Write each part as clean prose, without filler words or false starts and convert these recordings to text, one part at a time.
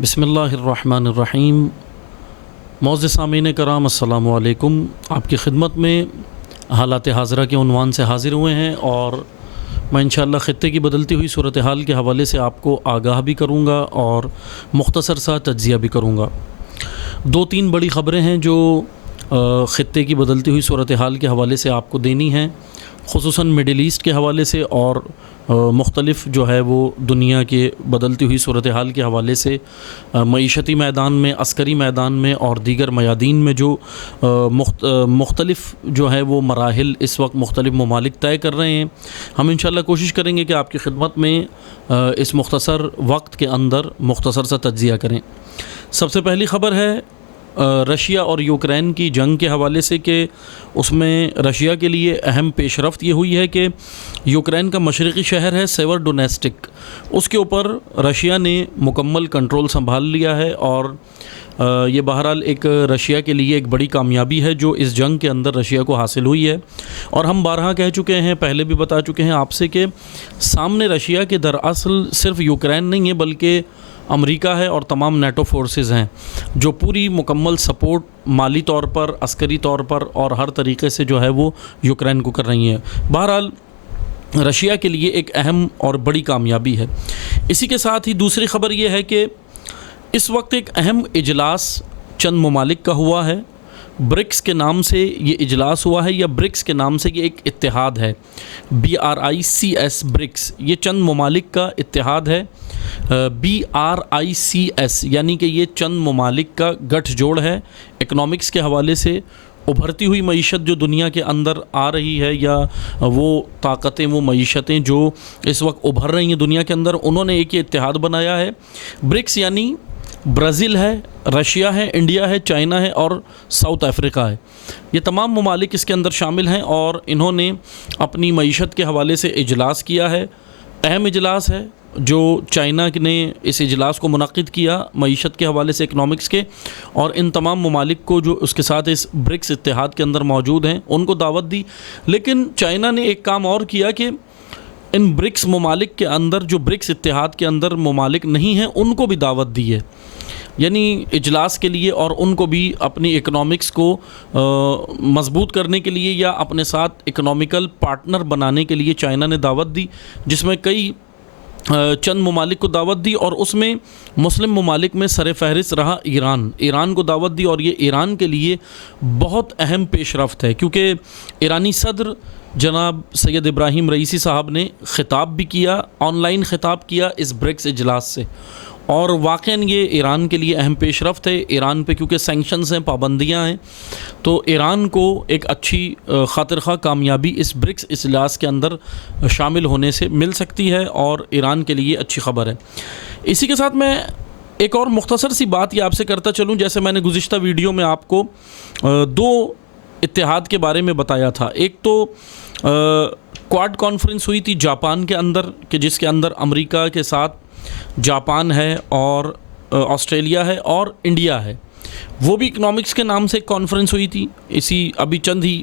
بسم اللہ الرحمن الرحیم۔ معزز سامعین کرام السلام علیکم۔ آپ کی خدمت میں حالات حاضرہ کے عنوان سے حاضر ہوئے ہیں اور میں انشاءاللہ خطے کی بدلتی ہوئی صورتحال کے حوالے سے آپ کو آگاہ بھی کروں گا اور مختصر سا تجزیہ بھی کروں گا۔ دو تین بڑی خبریں ہیں جو خطے کی بدلتی ہوئی صورتحال کے حوالے سے آپ کو دینی ہیں، خصوصاً مڈل ایسٹ کے حوالے سے اور مختلف جو ہے وہ دنیا کے بدلتی ہوئی صورتحال کے حوالے سے معیشتی میدان میں، عسکری میدان میں اور دیگر میادین میں جو مختلف جو ہے وہ مراحل اس وقت مختلف ممالک طے کر رہے ہیں۔ ہم انشاءاللہ کوشش کریں گے کہ آپ کی خدمت میں اس مختصر وقت کے اندر مختصر سا تجزیہ کریں۔ سب سے پہلی خبر ہے رشیا اور یوکرین کی جنگ کے حوالے سے کہ اس میں رشیا کے لیے اہم پیش رفت یہ ہوئی ہے کہ یوکرین کا مشرقی شہر ہے سیور ڈونیسٹک، اس کے اوپر رشیا نے مکمل کنٹرول سنبھال لیا ہے اور یہ بہرحال ایک رشیا کے لیے ایک بڑی کامیابی ہے جو اس جنگ کے اندر رشیا کو حاصل ہوئی ہے۔ اور ہم بارہا کہہ چکے ہیں، پہلے بھی بتا چکے ہیں آپ سے کہ سامنے رشیا کے دراصل صرف یوکرین نہیں ہے بلکہ امریکہ ہے اور تمام نیٹو فورسز ہیں جو پوری مکمل سپورٹ مالی طور پر، عسکری طور پر اور ہر طریقے سے جو ہے وہ یوکرین کو کر رہی ہیں۔ بہرحال رشیا کے لیے ایک اہم اور بڑی کامیابی ہے۔ اسی کے ساتھ ہی دوسری خبر یہ ہے کہ اس وقت ایک اہم اجلاس چند ممالک کا ہوا ہے، برکس کے نام سے یہ اجلاس ہوا ہے، یا برکس کے نام سے یہ ایک اتحاد ہے، BRICS برکس، یہ چند ممالک کا اتحاد ہے، BRICS یعنی کہ یہ چند ممالک کا گٹھ جوڑ ہے۔ اکنامکس کے حوالے سے ابھرتی ہوئی معیشت جو دنیا کے اندر آ رہی ہے، یا وہ طاقتیں، وہ معیشتیں جو اس وقت ابھر رہی ہیں دنیا کے اندر، انہوں نے ایک یہ اتحاد بنایا ہے۔ برکس یعنی برازیل ہے، رشیا ہے، انڈیا ہے، چائنا ہے اور ساؤتھ افریقہ ہے۔ یہ تمام ممالک اس کے اندر شامل ہیں اور انہوں نے اپنی معیشت کے حوالے سے اجلاس کیا ہے۔ اہم اجلاس ہے جو چائنا نے اس اجلاس کو منعقد کیا معیشت کے حوالے سے، اکنامکس کے، اور ان تمام ممالک کو جو اس کے ساتھ اس برکس اتحاد کے اندر موجود ہیں ان کو دعوت دی۔ لیکن چائنا نے ایک کام اور کیا کہ ان برکس ممالک کے اندر، جو برکس اتحاد کے اندر ممالک نہیں ہیں، ان کو بھی دعوت دی ہے، یعنی اجلاس کے لیے، اور ان کو بھی اپنی اکنامکس کو مضبوط کرنے کے لیے یا اپنے ساتھ اکنامیکل پارٹنر بنانے کے لیے چائنا نے دعوت دی، جس میں کئی چند ممالک کو دعوت دی، اور اس میں مسلم ممالک میں سر فہرست رہا ایران کو دعوت دی۔ اور یہ ایران کے لیے بہت اہم پیش رفت ہے کیونکہ ایرانی صدر جناب سید ابراہیم رئیسی صاحب نے خطاب بھی کیا، آن لائن خطاب کیا اس برکس اجلاس سے، اور واقعاً یہ ایران کے لیے اہم پیش رفت ہے۔ ایران پہ کیونکہ سینکشنز ہیں، پابندیاں ہیں، تو ایران کو ایک اچھی خاطر خواہ کامیابی اس برکس اجلاس کے اندر شامل ہونے سے مل سکتی ہے اور ایران کے لیے اچھی خبر ہے۔ اسی کے ساتھ میں ایک اور مختصر سی بات یہ آپ سے کرتا چلوں، جیسے میں نے گزشتہ ویڈیو میں آپ کو دو اتحاد کے بارے میں بتایا تھا۔ ایک تو کواد کانفرنس ہوئی تھی جاپان کے اندر، کہ جس کے اندر امریکہ کے ساتھ جاپان ہے اور آسٹریلیا ہے اور انڈیا ہے، وہ بھی اکنامکس کے نام سے ایک کانفرنس ہوئی تھی، اسی ابھی چند ہی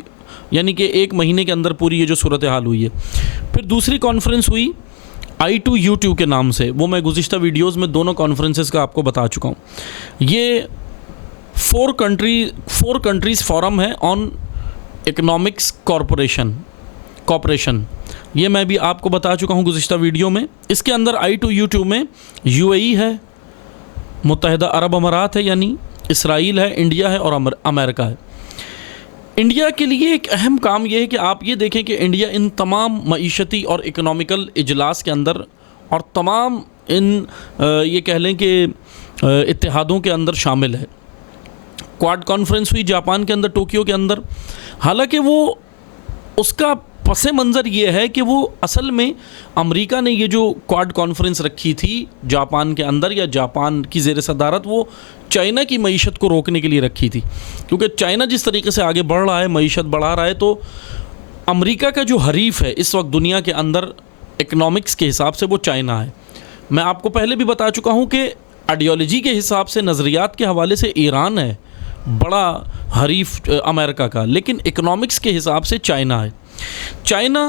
یعنی کہ ایک مہینے کے اندر پوری یہ جو صورتحال ہوئی ہے۔ پھر دوسری کانفرنس ہوئی I2U2 کے نام سے، وہ میں گزشتہ ویڈیوز میں دونوں کانفرنسز کا آپ کو بتا چکا ہوں۔ یہ 4 کنٹریز فورم ہے آن اکنامکس کوپریشن، یہ میں بھی آپ کو بتا چکا ہوں گزشتہ ویڈیو میں۔ اس کے اندر I2U2 میں UAE ہے، متحدہ عرب امارات ہے یعنی اسرائیل ہے، انڈیا ہے اور امریکہ ہے۔ انڈیا کے لیے ایک اہم کام یہ ہے کہ آپ یہ دیکھیں کہ انڈیا ان تمام معیشتی اور اکنامیکل اجلاس کے اندر اور تمام ان یہ کہہ لیں کہ اتحادوں کے اندر شامل ہے۔ کواد کانفرنس ہوئی جاپان کے اندر، ٹوکیو کے اندر، حالانکہ وہ اس کا پس منظر یہ ہے کہ وہ اصل میں امریکہ نے یہ جو کواد کانفرنس رکھی تھی جاپان کے اندر، یا جاپان کی زیر صدارت، وہ چائنا کی معیشت کو روکنے کے لیے رکھی تھی، کیونکہ چائنا جس طریقے سے آگے بڑھ رہا ہے، معیشت بڑھا رہا ہے، تو امریکہ کا جو حریف ہے اس وقت دنیا کے اندر اکنامکس کے حساب سے وہ چائنا ہے۔ میں آپ کو پہلے بھی بتا چکا ہوں کہ آئیڈیالوجی کے حساب سے، نظریات کے حوالے سے ایران ہے بڑا حریف امریکہ کا، لیکن اکنامکس کے حساب سے چائنا ہے۔ چائنا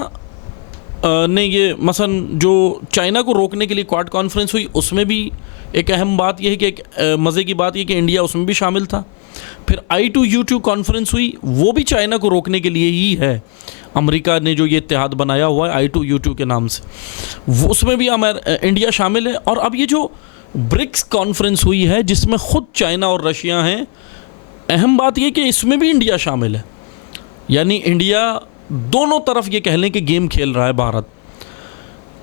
نے یہ مثلا جو چائنا کو روکنے کے لیے کواد کانفرنس ہوئی، اس میں بھی ایک اہم بات یہ ہے کہ ایک مزے کی بات یہ کہ انڈیا اس میں بھی شامل تھا. پھر I2U2 کانفرنس ہوئی, وہ بھی چائنا کو روکنے کے لیے ہی ہے. امریکہ نے جو یہ اتحاد بنایا ہوا ہے I2U2 کے نام سے, وہ اس میں بھی انڈیا شامل ہے. اور اب یہ جو برکس کانفرنس ہوئی ہے جس میں خود چائنا اور رشیا ہیں, اہم بات یہ کہ اس میں بھی انڈیا شامل ہے. یعنی انڈیا دونوں طرف یہ کہہ لیں کہ گیم کھیل رہا ہے بھارت.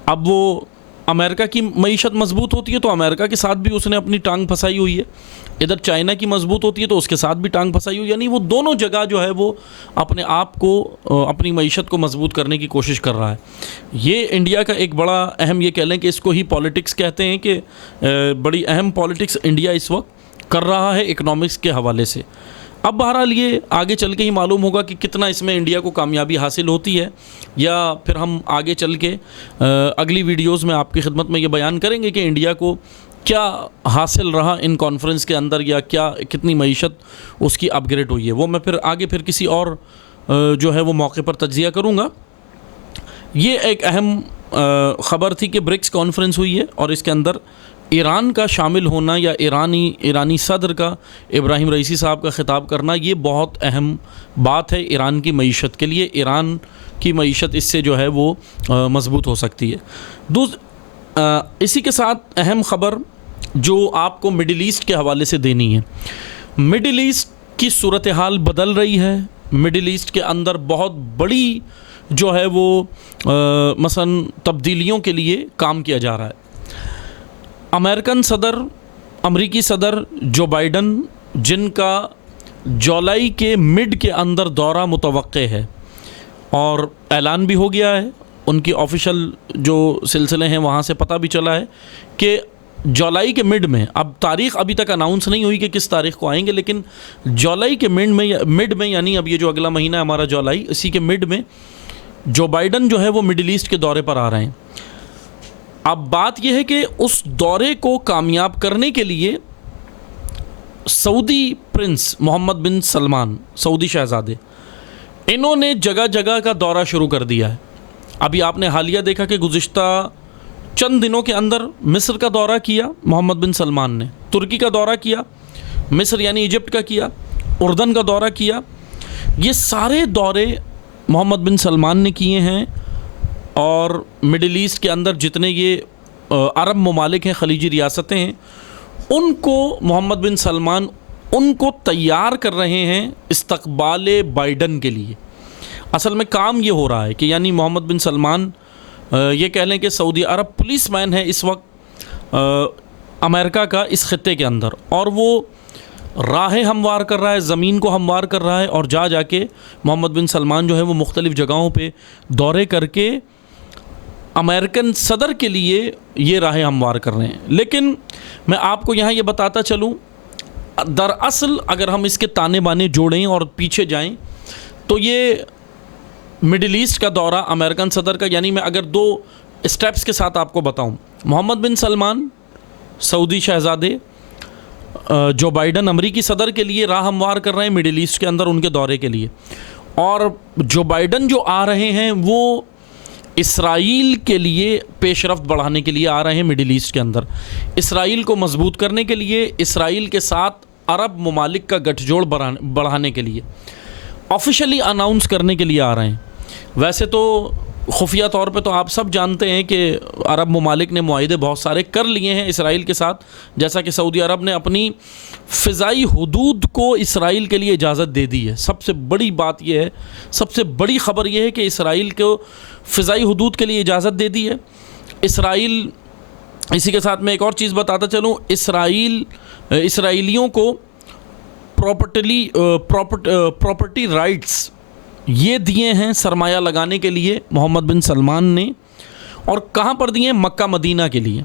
اب وہ امریکہ کی معیشت مضبوط ہوتی ہے تو امریکہ کے ساتھ بھی اس نے اپنی ٹانگ پھنسائی ہوئی ہے, ادھر چائنا کی مضبوط ہوتی ہے تو اس کے ساتھ بھی ٹانگ پھنسائی ہوئی. یعنی وہ دونوں جگہ جو ہے وہ اپنے آپ کو, اپنی معیشت کو مضبوط کرنے کی کوشش کر رہا ہے. یہ انڈیا کا ایک بڑا اہم, یہ کہہ لیں کہ اس کو ہی پالیٹکس کہتے ہیں, کہ بڑی اہم پالیٹکس انڈیا اس وقت کر رہا ہے اکنامکس کے حوالے سے. اب بہرحال یہ آگے چل کے ہی معلوم ہوگا کہ کتنا اس میں انڈیا کو کامیابی حاصل ہوتی ہے, یا پھر ہم آگے چل کے اگلی ویڈیوز میں آپ کی خدمت میں یہ بیان کریں گے کہ انڈیا کو کیا حاصل رہا ان کانفرنس کے اندر, یا کیا کتنی معیشت اس کی اپ گریڈ ہوئی ہے. وہ میں پھر آگے پھر کسی اور جو ہے وہ موقع پر تجزیہ کروں گا. یہ ایک اہم خبر تھی کہ برکس کانفرنس ہوئی ہے, اور اس کے اندر ایران کا شامل ہونا, یا ایرانی صدر کا ابراہیم رئیسی صاحب کا خطاب کرنا, یہ بہت اہم بات ہے ایران کی معیشت کے لیے. ایران کی معیشت اس سے جو ہے وہ مضبوط ہو سکتی ہے. اسی کے ساتھ اہم خبر جو آپ کو مڈل ایسٹ کے حوالے سے دینی ہے. مڈل ایسٹ کی صورتحال بدل رہی ہے. مڈل ایسٹ کے اندر بہت بڑی جو ہے وہ مثلا تبدیلیوں کے لیے کام کیا جا رہا ہے. امریکی صدر جو بائیڈن, جن کا جولائی کے مڈ کے اندر دورہ متوقع ہے اور اعلان بھی ہو گیا ہے, ان کی آفیشل جو سلسلے ہیں وہاں سے پتہ بھی چلا ہے کہ جولائی کے مڈ میں, اب تاریخ ابھی تک اناؤنس نہیں ہوئی کہ کس تاریخ کو آئیں گے, لیکن جولائی کے مڈ میں یعنی اب یہ جو اگلا مہینہ ہے ہمارا جولائی, اسی کے مڈ میں جو بائیڈن جو ہے وہ مڈل ایسٹ کے دورے پر آ رہے ہیں. اب بات یہ ہے کہ اس دورے کو کامیاب کرنے کے لیے سعودی پرنس محمد بن سلمان, سعودی شہزادے, انہوں نے جگہ جگہ کا دورہ شروع کر دیا ہے. ابھی آپ نے حالیہ دیکھا کہ گزشتہ چند دنوں کے اندر مصر کا دورہ کیا محمد بن سلمان نے, ترکی کا دورہ کیا, مصر یعنی ایجپٹ کا کیا, اردن کا دورہ کیا. یہ سارے دورے محمد بن سلمان نے کیے ہیں, اور مڈل ایسٹ کے اندر جتنے یہ عرب ممالک ہیں, خلیجی ریاستیں ہیں, ان کو محمد بن سلمان ان کو تیار کر رہے ہیں استقبال بائیڈن کے لیے. اصل میں کام یہ ہو رہا ہے کہ یعنی محمد بن سلمان یہ کہہ لیں کہ سعودی عرب پولیس مین ہے اس وقت امریکہ کا اس خطے کے اندر, اور وہ راہیں ہموار کر رہا ہے, زمین کو ہموار کر رہا ہے, اور جا کے محمد بن سلمان جو ہے وہ مختلف جگہوں پہ دورے کر کے امریکن صدر کے لیے یہ راہیں ہموار کر رہے ہیں. لیکن میں آپ کو یہاں یہ بتاتا چلوں, دراصل اگر ہم اس کے تانے بانے جوڑیں اور پیچھے جائیں تو یہ مڈل ایسٹ کا دورہ امریکن صدر کا, یعنی میں اگر دو اسٹیپس کے ساتھ آپ کو بتاؤں, محمد بن سلمان سعودی شہزادے, جو بائیڈن امریکی صدر کے لیے راہ ہموار کر رہے ہیں مڈل ایسٹ کے اندر ان کے دورے کے لیے, اور جو بائیڈن جو آ رہے ہیں وہ اسرائیل کے لیے پیش رفت بڑھانے کے لیے آ رہے ہیں مڈل ایسٹ کے اندر, اسرائیل کو مضبوط کرنے کے لیے, اسرائیل کے ساتھ عرب ممالک کا گٹھ جوڑ بڑھانے کے لیے, آفیشلی اناؤنس کرنے کے لیے آ رہے ہیں. ویسے تو خفیہ طور پہ تو آپ سب جانتے ہیں کہ عرب ممالک نے معاہدے بہت سارے کر لیے ہیں اسرائیل کے ساتھ, جیسا کہ سعودی عرب نے اپنی فضائی حدود کو اسرائیل کے لیے اجازت دے دی ہے. سب سے بڑی بات یہ ہے, سب سے بڑی خبر یہ ہے کہ اسرائیل کو فضائی حدود کے لیے اجازت دے دی ہے اسرائیل. اسی کے ساتھ میں ایک اور چیز بتاتا چلوں, اسرائیلیوں کو پراپرٹی رائٹس یہ دیے ہیں سرمایہ لگانے کے لیے محمد بن سلمان نے, اور کہاں پر دیے ہیں؟ مکہ مدینہ کے لیے.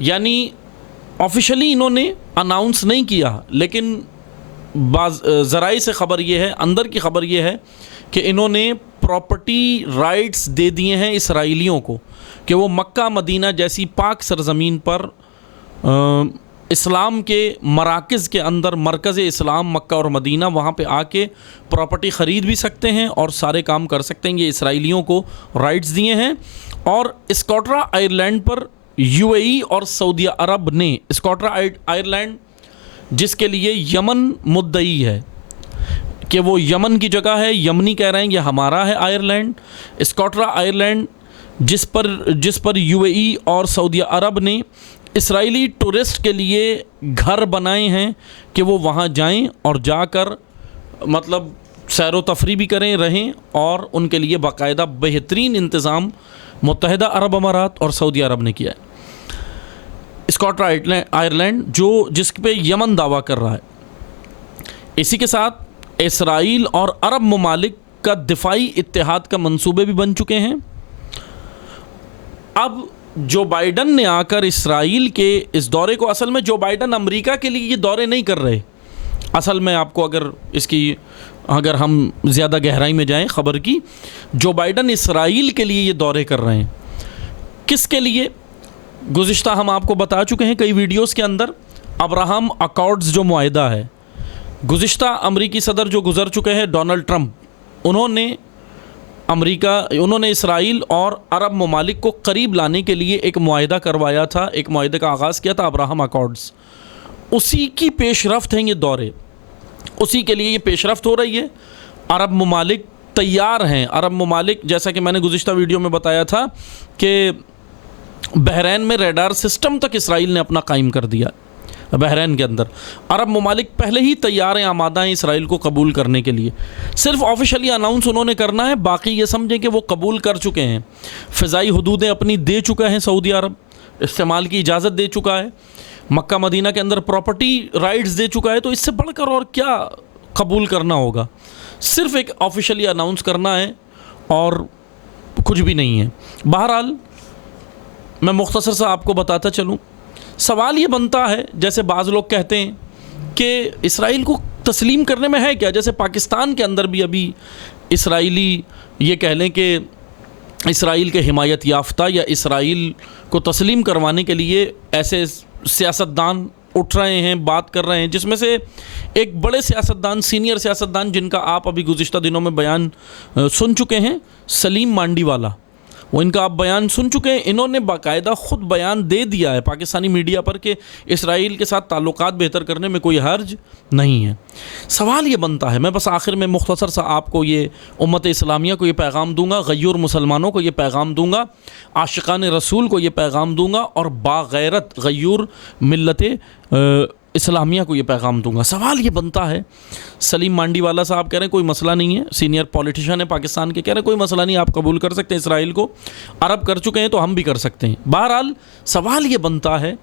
یعنی آفیشلی انہوں نے اناؤنس نہیں کیا, لیکن بعض ذرائع سے خبر یہ ہے, اندر کی خبر یہ ہے کہ انہوں نے پراپرٹی رائٹس دے دیے ہیں اسرائیلیوں کو کہ وہ مکہ مدینہ جیسی پاک سرزمین پر اسلام کے مراکز کے اندر, مرکز اسلام مکہ اور مدینہ, وہاں پہ آ کے پراپرٹی خرید بھی سکتے ہیں اور سارے کام کر سکتے ہیں. یہ اسرائیلیوں کو رائٹس دیے ہیں. اور اسکاٹرا آئرلینڈ پر UAE اور سعودیہ عرب نے اسکاٹرا آئرلینڈ، جس کے لیے یمن مدعی ہے کہ وہ یمن کی جگہ ہے، یمنی کہہ رہے ہیں یہ ہمارا ہے آئرلینڈ، اسکاٹرا آئرلینڈ جس پر UAE اور سعودیہ عرب نے اسرائیلی ٹورسٹ کے لیے گھر بنائے ہیں کہ وہ وہاں جائیں اور جا کر مطلب سیر و تفریح بھی کریں، رہیں، اور ان کے لیے باقاعدہ بہترین انتظام متحدہ عرب امارات اور سعودی عرب نے کیا ہے۔ اسکاٹرا آئرلینڈ جس پہ یمن دعویٰ کر رہا ہے، اسی کے ساتھ اسرائیل اور عرب ممالک کا دفاعی اتحاد کا منصوبے بھی بن چکے ہیں۔ اب جو بائیڈن نے آ کر اسرائیل کے اس دورے کو، اصل میں جو بائیڈن امریکہ کے لیے یہ دورے نہیں کر رہے، اصل میں آپ کو اگر ہم زیادہ گہرائی میں جائیں خبر کی، جو بائیڈن اسرائیل کے لیے یہ دورے کر رہے ہیں، کس کے لیے؟ گزشتہ ہم آپ کو بتا چکے ہیں کئی ویڈیوز کے اندر، ابراہم اکارڈز جو معاہدہ ہے، گزشتہ امریکی صدر جو گزر چکے ہیں ڈونلڈ ٹرمپ، انہوں نے اسرائیل اور عرب ممالک کو قریب لانے کے لیے ایک معاہدہ کروایا تھا، ایک معاہدے کا آغاز کیا تھا، ابراہم اکارڈز۔ اسی کی پیش رفت ہیں یہ دورے، اسی کے لیے یہ پیش رفت ہو رہی ہے۔ عرب ممالک تیار ہیں، عرب ممالک جیسا کہ میں نے گزشتہ ویڈیو میں بتایا تھا کہ بحرین میں ریڈار سسٹم تک اسرائیل نے اپنا قائم کر دیا۔ بحرین کے اندر عرب ممالک پہلے ہی تیار ہیں، آمادہ ہیں اسرائیل کو قبول کرنے کے لیے، صرف آفیشلی اناؤنس انہوں نے کرنا ہے، باقی یہ سمجھیں کہ وہ قبول کر چکے ہیں، فضائی حدودیں اپنی دے چکا ہے سعودی عرب، استعمال کی اجازت دے چکا ہے، مکہ مدینہ کے اندر پراپرٹی رائٹس دے چکا ہے، تو اس سے بڑھ کر اور کیا قبول کرنا ہوگا؟ صرف ایک آفیشلی اناؤنس کرنا ہے اور کچھ بھی نہیں ہے۔ بہرحال میں مختصر سا آپ کو بتاتا چلوں، سوال یہ بنتا ہے، جیسے بعض لوگ کہتے ہیں کہ اسرائیل کو تسلیم کرنے میں ہے کیا؟ جیسے پاکستان کے اندر بھی ابھی اسرائیلی، یہ کہہ لیں کہ اسرائیل کے حمایت یافتہ یا اسرائیل کو تسلیم کروانے کے لیے ایسے سیاستدان اٹھ رہے ہیں، بات کر رہے ہیں، جس میں سے ایک بڑے سیاستدان، سینئر سیاستدان جن کا آپ ابھی گزشتہ دنوں میں بیان سن چکے ہیں، سلیم مانڈی والا، وہ ان کا آپ بیان سن چکے ہیں۔ انہوں نے باقاعدہ خود بیان دے دیا ہے پاکستانی میڈیا پر کہ اسرائیل کے ساتھ تعلقات بہتر کرنے میں کوئی حرج نہیں ہے۔ سوال یہ بنتا ہے، میں بس آخر میں مختصر سا آپ کو یہ امت اسلامیہ کو یہ پیغام دوں گا، غیور مسلمانوں کو یہ پیغام دوں گا، عاشقان رسول کو یہ پیغام دوں گا، اور باغیرت غیور ملت اسلامیہ کو یہ پیغام دوں گا۔ سوال یہ بنتا ہے، سلیم مانڈی والا صاحب کہہ رہے ہیں کوئی مسئلہ نہیں ہے، سینئر پولیٹیشین ہے پاکستان کے، کہہ رہے ہیں کوئی مسئلہ نہیں، آپ قبول کر سکتے ہیں اسرائیل کو، عرب کر چکے ہیں تو ہم بھی کر سکتے ہیں۔ بہرحال سوال یہ بنتا ہے،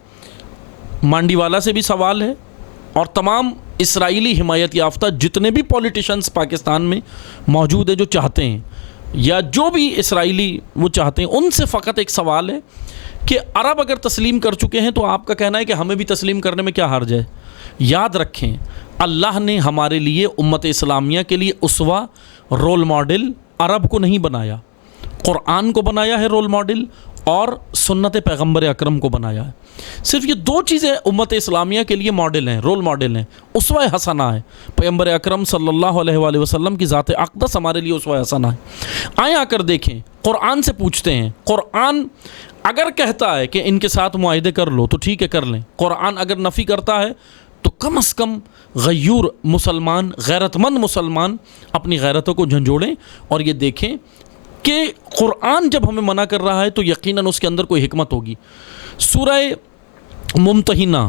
مانڈی والا سے بھی سوال ہے، اور تمام اسرائیلی حمایت یافتہ جتنے بھی پولیٹیشنز پاکستان میں موجود ہیں جو چاہتے ہیں، یا جو بھی اسرائیلی وہ چاہتے ہیں، ان سے فقط ایک سوال ہے کہ عرب اگر تسلیم کر چکے ہیں تو آپ کا کہنا ہے کہ ہمیں بھی تسلیم کرنے میں کیا حرج ہے؟ یاد رکھیں، اللہ نے ہمارے لیے امت اسلامیہ کے لیے اسوہ، رول ماڈل عرب کو نہیں بنایا، قرآن کو بنایا ہے رول ماڈل، اور سنت پیغمبر اکرم کو بنایا ہے۔ صرف یہ دو چیزیں امت اسلامیہ کے لیے ماڈل ہیں، رول ماڈل ہیں، اسوہ حسنہ ہے۔ پیغمبر اکرم صلی اللہ علیہ وآلہ وسلم کی ذات اقدس ہمارے لیے اسوہ حسنہ ہے۔ آئیں آ کر دیکھیں، قرآن سے پوچھتے ہیں، قرآن اگر کہتا ہے کہ ان کے ساتھ معاہدے کر لو تو ٹھیک ہے کر لیں، قرآن اگر نفی کرتا ہے تو کم از کم غیور مسلمان، غیرت مند مسلمان اپنی غیرتوں کو جھنجھوڑیں اور یہ دیکھیں کہ قرآن جب ہمیں منع کر رہا ہے تو یقیناً اس کے اندر کوئی حکمت ہوگی۔ سورہ ممتحنہ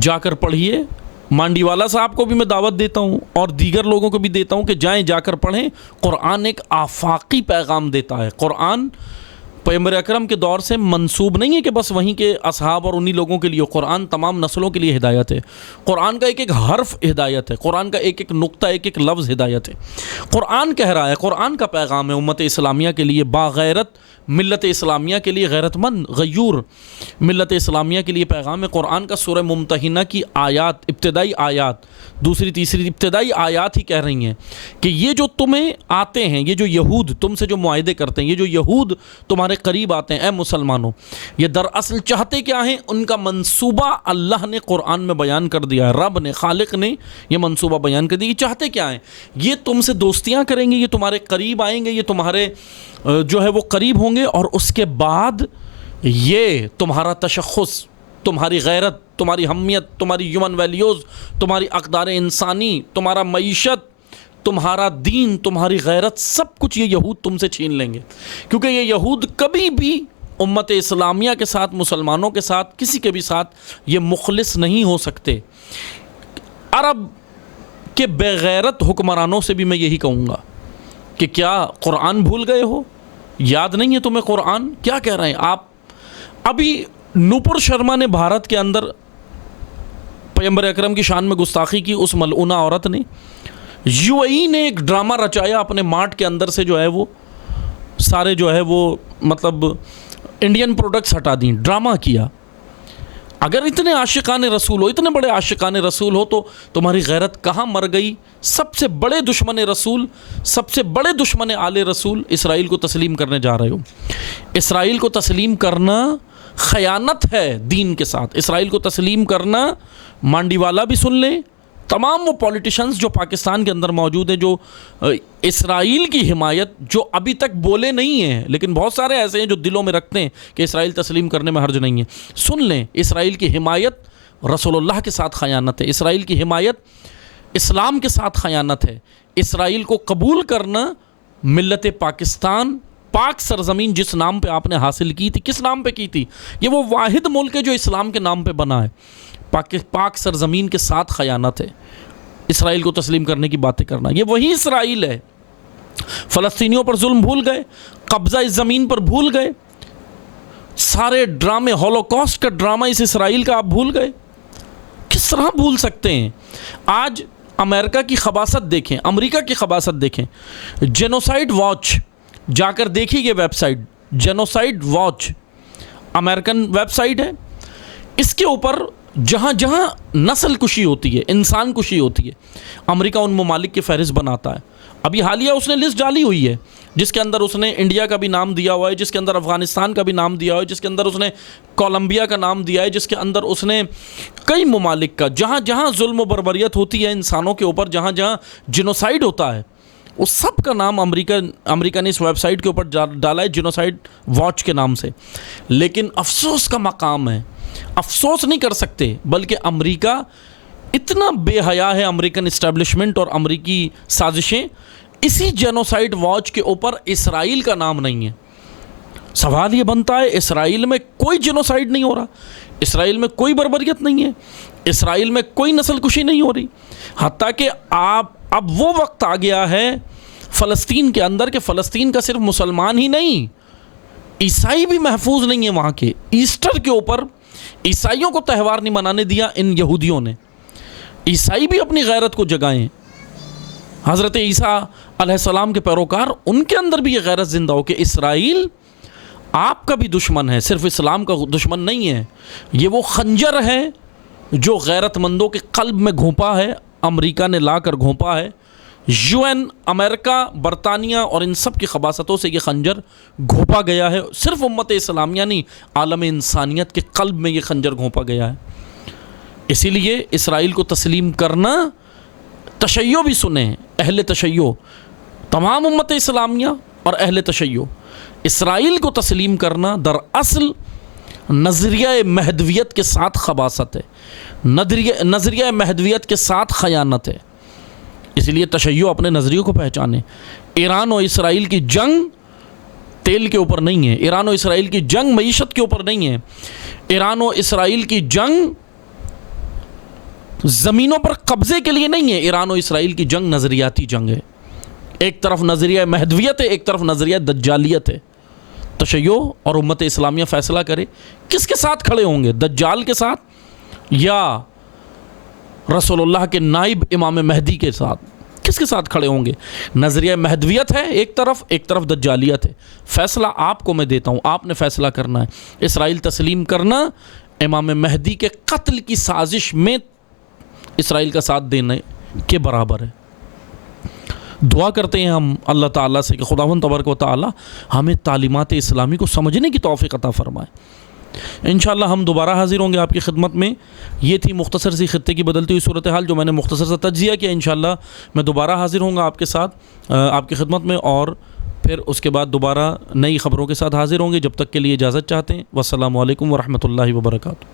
جا کر پڑھیے، مانڈی والا صاحب کو بھی میں دعوت دیتا ہوں اور دیگر لوگوں کو بھی دیتا ہوں کہ جائیں، جا کر پڑھیں۔ قرآن ایک آفاقی پیغام دیتا ہے۔ قرآن پیغمبر اکرم کے دور سے منسوب نہیں ہے کہ بس وہیں کے اصحاب اور انہی لوگوں کے لیے، قرآن تمام نسلوں کے لیے ہدایت ہے۔ قرآن کا ایک ایک حرف ہدایت ہے، قرآن کا ایک ایک نقطہ، ایک ایک لفظ ہدایت ہے۔ قرآن کہہ رہا ہے، قرآن کا پیغام ہے امت اسلامیہ کے لیے، باغیرت ملت اسلامیہ کے لیے، غیرت مند غیور ملت اسلامیہ کے لیے پیغام ہے۔ قرآن کا سورہ ممتحنہ کی آیات، ابتدائی آیات، دوسری تیسری ابتدائی آیات ہی کہہ رہی ہیں کہ یہ جو تمہیں آتے ہیں، یہ جو یہود تم سے جو معاہدے کرتے ہیں، یہ جو یہود تمہارے قریب آتے ہیں، اے مسلمانوں، یہ دراصل چاہتے کیا ہیں؟ ان کا منصوبہ اللہ نے قرآن میں بیان کر دیا ہے، رب نے، خالق نے یہ منصوبہ بیان کر دیا۔ یہ چاہتے کیا ہیں؟ یہ تم سے دوستیاں کریں گے، یہ تمہارے قریب آئیں گے، یہ تمہارے جو ہے وہ قریب ہوں گے، اور اس کے بعد یہ تمہارا تشخص، تمہاری غیرت، تمہاری حمیت، تمہاری ہیومن ویلیوز، تمہاری اقدار انسانی، تمہارا معیشت، تمہارا دین، تمہاری غیرت، سب کچھ یہ یہود تم سے چھین لیں گے، کیونکہ یہ یہود کبھی بھی امت اسلامیہ کے ساتھ، مسلمانوں کے ساتھ، کسی کے بھی ساتھ یہ مخلص نہیں ہو سکتے۔ عرب کے بغیرت حکمرانوں سے بھی میں یہی کہوں گا کہ کیا قرآن بھول گئے ہو؟ یاد نہیں ہے تمہیں قرآن؟ کیا کہہ رہے ہیں آپ؟ ابھی نوپور شرما نے بھارت کے اندر پیغمبر اکرم کی شان میں گستاخی کی، اس ملعونہ عورت نے۔ یو اے ای نے ایک ڈرامہ رچایا اپنے مارٹ کے اندر سے، جو ہے وہ سارے جو ہے وہ مطلب انڈین پروڈکٹس ہٹا دیں، ڈرامہ کیا۔ اگر اتنے عاشقان رسول ہو، اتنے بڑے عاشقان رسول ہو، تو تمہاری غیرت کہاں مر گئی؟ سب سے بڑے دشمن رسول، سب سے بڑے دشمن آل رسول اسرائیل کو تسلیم کرنے جا رہے ہو۔ اسرائیل کو تسلیم کرنا خیانت ہے دین کے ساتھ۔ اسرائیل کو تسلیم کرنا، مانڈی والا بھی سن لیں، تمام وہ پولیٹیشنز جو پاکستان کے اندر موجود ہیں، جو اسرائیل کی حمایت، جو ابھی تک بولے نہیں ہیں، لیکن بہت سارے ایسے ہیں جو دلوں میں رکھتے ہیں کہ اسرائیل تسلیم کرنے میں حرج نہیں ہے، سن لیں، اسرائیل کی حمایت رسول اللہ کے ساتھ خیانت ہے، اسرائیل کی حمایت اسلام کے ساتھ خیانت ہے، اسرائیل کو قبول کرنا ملت پاکستان، پاک سرزمین جس نام پہ آپ نے حاصل کی تھی، کس نام پہ کی تھی؟ یہ وہ واحد ملک ہے جو اسلام کے نام پہ بنا ہے۔ پاک سرزمین کے ساتھ خیانت ہے اسرائیل کو تسلیم کرنے کی باتیں کرنا۔ یہ وہی اسرائیل ہے۔ فلسطینیوں پر ظلم بھول گئے، قبضہ اس زمین پر بھول گئے، سارے ڈرامے، ہولوکاسٹ کا ڈرامہ اس اسرائیل کا آپ بھول گئے؟ کس طرح بھول سکتے ہیں؟ آج امریکہ کی خباثت دیکھیں، امریکہ کی خباثت دیکھیں۔ جینوسائیڈ واچ، جا کر دیکھیے یہ website, genocide watch American website ہے۔ اس کے اوپر جہاں جہاں نسل کشی ہوتی ہے، انسان کشی ہوتی ہے، امریکہ ان ممالک کی فہرست بناتا ہے۔ ابھی حالیہ اس نے لسٹ ڈالی ہوئی ہے، جس کے اندر اس نے انڈیا کا بھی نام دیا ہوا ہے، جس کے اندر افغانستان کا بھی نام دیا ہوا ہے، جس کے اندر اس نے کولمبیا کا نام دیا ہے، جس کے اندر اس نے کئی ممالک کا، جہاں جہاں ظلم و بربریت ہوتی ہے انسانوں کے اوپر، جہاں جہاں جینوسائیڈ ہوتا ہے، اس سب کا نام امریکہ نے اس ویب سائٹ کے اوپر ڈالا ہے، جینوسائیڈ واچ کے نام سے۔ لیکن افسوس کا مقام ہے، افسوس نہیں کر سکتے، بلکہ امریکہ اتنا بے حیا ہے، امریکن اسٹیبلشمنٹ اور امریکی سازشیں، اسی جینوسائیڈ واچ کے اوپر اسرائیل کا نام نہیں ہے۔ سوال یہ بنتا ہے، اسرائیل میں کوئی جینوسائیڈ نہیں ہو رہا، اسرائیل میں کوئی بربریت نہیں ہے، اسرائیل میں کوئی نسل کشی نہیں ہو رہی، حتیٰ کہ اب وہ وقت آ گیا ہے فلسطین کے اندر کہ فلسطین کا صرف مسلمان ہی نہیں، عیسائی بھی محفوظ نہیں ہے وہاں کے۔ ایسٹر کے اوپر عیسائیوں کو تہوار نہیں منانے دیا ان یہودیوں نے۔ عیسائی بھی اپنی غیرت کو جگائیں، حضرت عیسیٰ علیہ السلام کے پیروکار، ان کے اندر بھی یہ غیرت زندہ ہو کہ اسرائیل آپ کا بھی دشمن ہے، صرف اسلام کا دشمن نہیں ہے، یہ وہ خنجر ہے جو غیرت مندوں کے قلب میں گھونپا ہے، امریکہ نے لا کر گھونپا ہے، یو این، امریکہ، برطانیہ اور ان سب کی خباثتوں سے یہ خنجر گھونپا گیا ہے، صرف امت اسلامیہ نہیں، عالم انسانیت کے قلب میں یہ خنجر گھونپا گیا ہے۔ اسی لیے اسرائیل کو تسلیم کرنا، تشیع بھی سنیں، اہل تشیع، تمام امت اسلامیہ اور اہل تشیع، اسرائیل کو تسلیم کرنا دراصل نظریہ مہدویت کے ساتھ خباثت ہے، نظریہ مہدویت کے ساتھ خیانت ہے۔ اس لیے تشیع اپنے نظریوں کو پہچانے۔ ایران و اسرائیل کی جنگ تیل کے اوپر نہیں ہے، ایران و اسرائیل کی جنگ معیشت کے اوپر نہیں ہے، ایران و اسرائیل کی جنگ زمینوں پر قبضے کے لیے نہیں ہے، ایران و اسرائیل کی جنگ نظریاتی جنگ ہے۔ ایک طرف نظریہ مہدویت ہے، ایک طرف نظریہ دجالیت ہے۔ تشیع اور امت اسلامیہ فیصلہ کرے کس کے ساتھ کھڑے ہوں گے، دجال کے ساتھ یا رسول اللہ کے نائب امام مہدی کے ساتھ، کس کے ساتھ کھڑے ہوں گے؟ نظریہ مہدویت ہے ایک طرف دجالیت ہے۔ فیصلہ آپ کو میں دیتا ہوں، آپ نے فیصلہ کرنا ہے۔ اسرائیل تسلیم کرنا امام مہدی کے قتل کی سازش میں اسرائیل کا ساتھ دینے کے برابر ہے۔ دعا کرتے ہیں ہم اللہ تعالیٰ سے کہ خداوند تبارک و تعالیٰ ہمیں تعلیمات اسلامی کو سمجھنے کی توفیق عطا فرمائے۔ انشاءاللہ ہم دوبارہ حاضر ہوں گے آپ کی خدمت میں۔ یہ تھی مختصر سی خطے کی بدلتی ہوئی صورتحال جو میں نے مختصر سا تجزیہ کیا۔ انشاءاللہ میں دوبارہ حاضر ہوں گا آپ کے ساتھ، آپ کی خدمت میں، اور پھر اس کے بعد دوبارہ نئی خبروں کے ساتھ حاضر ہوں گے. جب تک کے لیے اجازت چاہتے ہیں. والسلام علیکم ورحمۃ اللہ وبرکاتہ.